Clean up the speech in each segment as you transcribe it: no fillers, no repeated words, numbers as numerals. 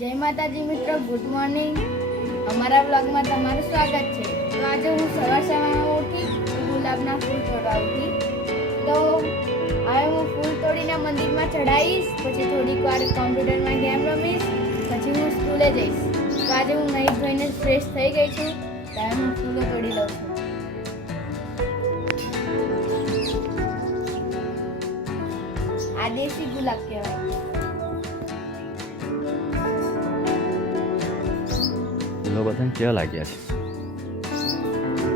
જય માતાજી મિત્રો, ગુડ મોર્નિંગ. અમારા બ્લોગમાં તમારું સ્વાગત છે. તો આજે હું સવારમાં ઉઠી ગુલાબના ફૂલ તોડવા ઉઠી. તો હવે હું ફૂલ તોડીને મંદિરમાં ચડાવીશ, પછી થોડીક વાર કોમ્પ્યુટરમાં ગેમ રમીશ, પછી હું સ્કૂલે જઈશ. તો આજે હું નહીં ધોઈને ફ્રેશ થઈ ગઈ છું, ત્યારે હું ફૂલો તોડી લઉં છું. આ દેશી ગુલાબ કહેવાય. ફૂલો બધાને કેવા લાગ્યા છે?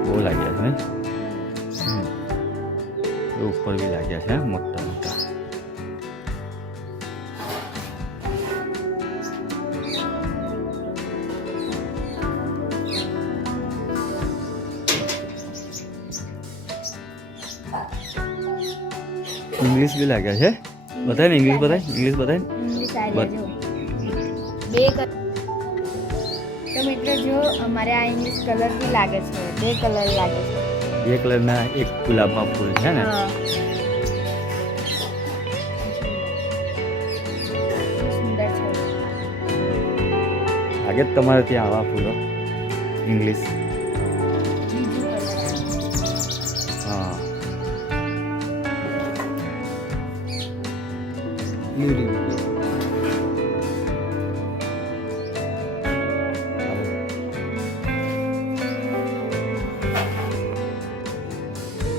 બહુ લાગ્યા છે ને? ઉપર બી લાગ્યા છે મોટા મોટા. ઇંગ્લિશ બી લાગ્યા છે. બતાય ને ઇંગ્લિશ, બતાય ઇંગ્લિશ, બતાય ઇંગ્લિશ આવી બે તો મિત્રો જો અમારે આ ઇંગ્લિશ કલર બી લાગે છે, બે કલર લાગે છે. બે કલરના એક ગુલાબમાં ફૂલ છે ને? સુંદર છે. લાગે જ તમારે ત્યાં આવા ફૂલો ઇંગ્લિશ? બીજું કલર હા.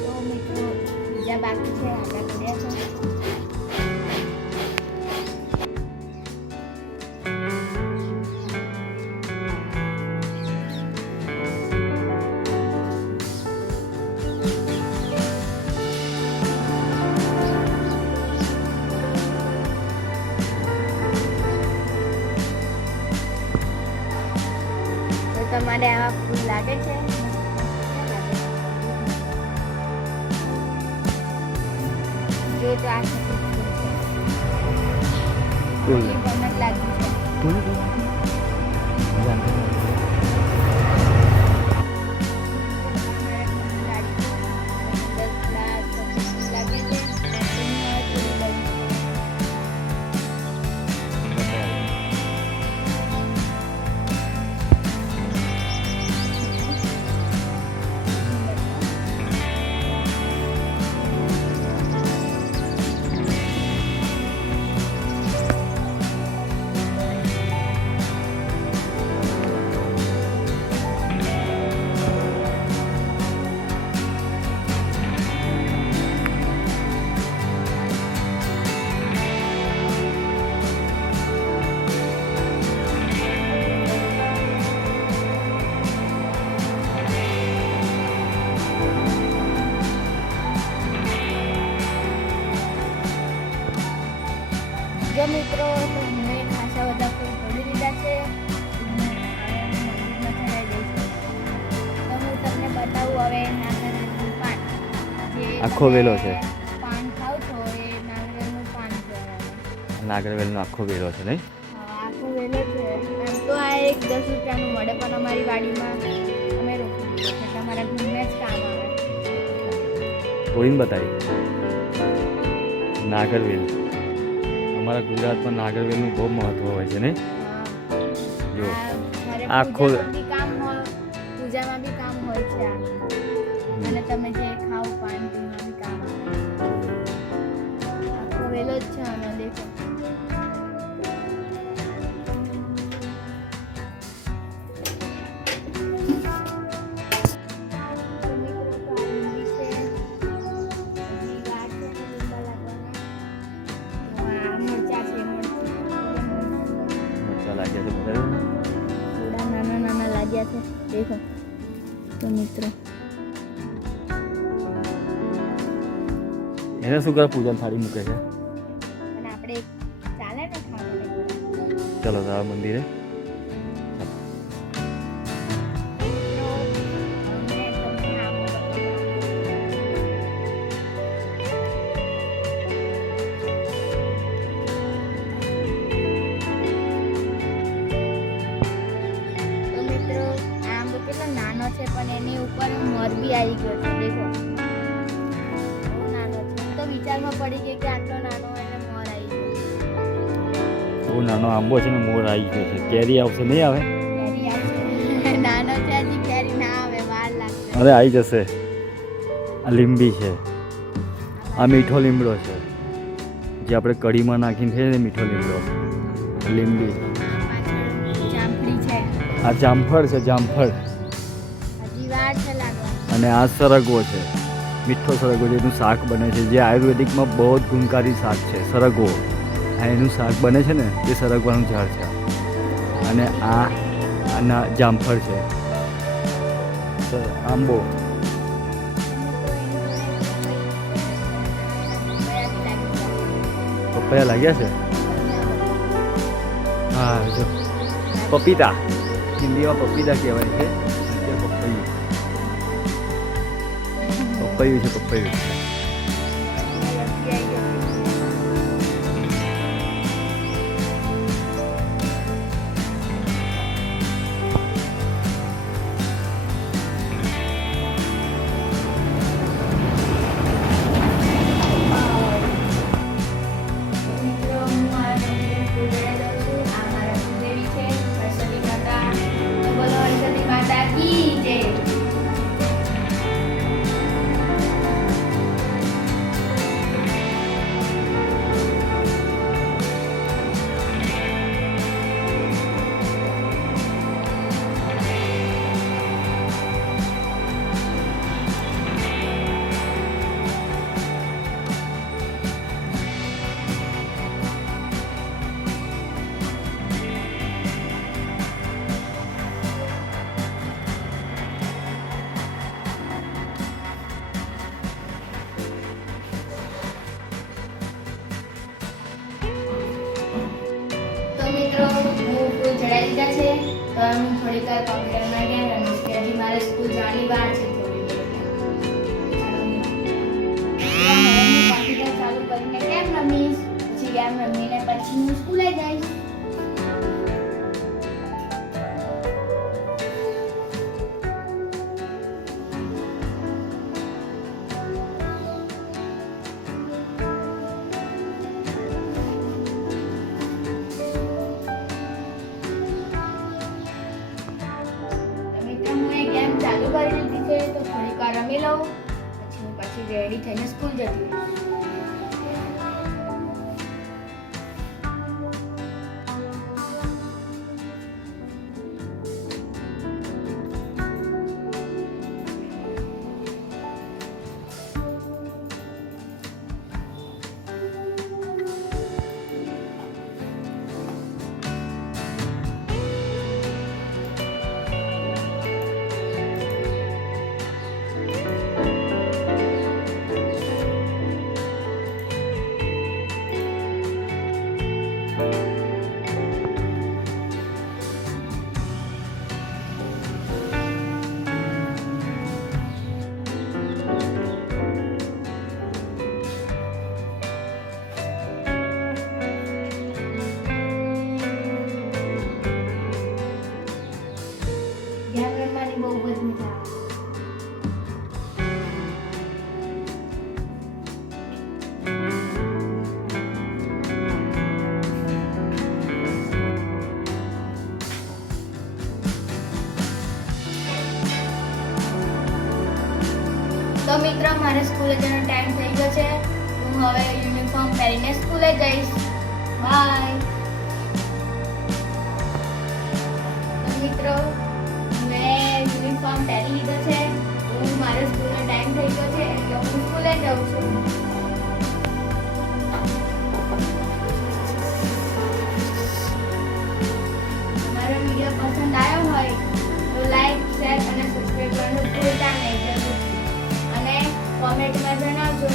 તો મિત્રો બીજા બાકી છે, આગળ પડ્યા છે. તમારે આવા ફૂલ લાગે છે? જો તો આ ફૂલ ગમત લાગી છે. ફૂલ જો મિત્રો, તો મેં ખાસા બધા ફૂલ તોડી લીધા છે. મંદિરમાં ચડાવી દઈશું. તો હું તમને બતાવું હવે નાગરવેલનું પાન. જે આખો વેલો છે. પાન ખાવ છો એ નાગરવેલનું પાન કહેવાય. નાગરવેલનો આખો વેલો છે નહીં? આખો વેલો છે. આમ તો આ એક 10 રૂપિયાનું મળે, પણ અમારી વાડીમાં અમે રોપી દીધું છે, તમારા ઘરને જ કામ આવે. તોડીને બતાવી. નાગરવેલ અમારા ગુજરાતમાં નાગરવેલનું બહુ મહત્વ હોય છે નહીં? જો આખો પૂજામાં બી કામ હોય છે આ. અને તમે જે ખાવ પાન તેમાં બી કામ આવે. આખો વેલો જ છે આનો, દેખો. તો મિત્રો, તો આ લીંબી છે. હજી વાર છે ને લીંબા લાગવાના. તો આ મરચાં છે, મરચાં લાગ્યા છે બધા. થોડા નાના નાના લાગ્યા છે, દેખો. તો મિત્રો એને શું કરે? પૂજન થાળી મૂકે છે. અને આપણે ચાલે ને ખાવાનું. ચલો તારા મંદિરે. તો મિત્રો, આંબ કેટલો નાનો છે, પણ એની ઉપર મોર બી આવી ગયો છે, દેખો. બહુ નાનો છે. હું તો વિચારમાં પડી ગઈ કે આટલો નાનો એટલે મોર આવી ગયો. બહુ નાનો આંબો છે ને મોર આવી ગયો છે. કેરી આવશે નહીં આવે? કેરી આવશે. નાનો છે હજી કેરી ના આવે, વાર લાગશે. અરે આવી જશે. આ લીંબી છે, આ મીઠો લીમડો છે જે આપણે કઢીમાં નાખીને ખાઈએ ને, મીઠો લીમડો. લીંબી. પાછળ જામફળી છે. આ જામફળ છે, જામફળ. હજી વાર છે લાગવા. અને આ સરગવો છે, મીઠો સરગવો, જેનું શાક બને છે, જે આયુર્વેદિકમાં બહુ જ ગુણકારી શાક છે. સરગવો, આ એનું શાક બને છે ને, એ સરગવાનું ઝાડ છે. અને આના જામફળ છે. આંબો. પપૈયા લાગ્યા છે. હા જો પપીતા, હિન્દીમાં પપીતા કહેવાય છે. પપૈયું, પપૈયું છે, પપૈયું. ચડાવી દીધા છે. તો હું થોડીક વાર કોમ્પ્યુટરમાં ગેમ રમીશ કે હજી મારે સ્કૂલ જવાની વાર છે થોડી. હવે હું કોમ્પ્યુટર ચાલુ કરીને ગેમ રમીશ, પછી ગેમ રમીને પછી હું સ્કૂલે જઈશ. ચાલુ કરી દીધી છે તો થોડીક વાર રમી લઉં, પછી રેડી થઈને સ્કૂલ જતી રહીશ. ગેમ રમવાની બહુ જ મજા આવે. તો મિત્રો મારે સ્કૂલે જવાનો ટાઈમ થઈ ગયો છે. હું હવે યુનિફોર્મ પહેરીને સ્કૂલે જઈશ. બાય. મિત્રો મેં યુનિફોર્મ પહેરી લીધો છે. હું મારે સ્કૂલનો ટાઈમ થઈ ગયો છે એટલે હું સ્કૂલે જાઉં છું. મારો વિડીયો પસંદ આવ્યો હોય તો લાઈક, શેર અને સબસ્ક્રાઈબ કરવાનું ભૂલતા નહીં. અને કોમેન્ટમાં જણાવજો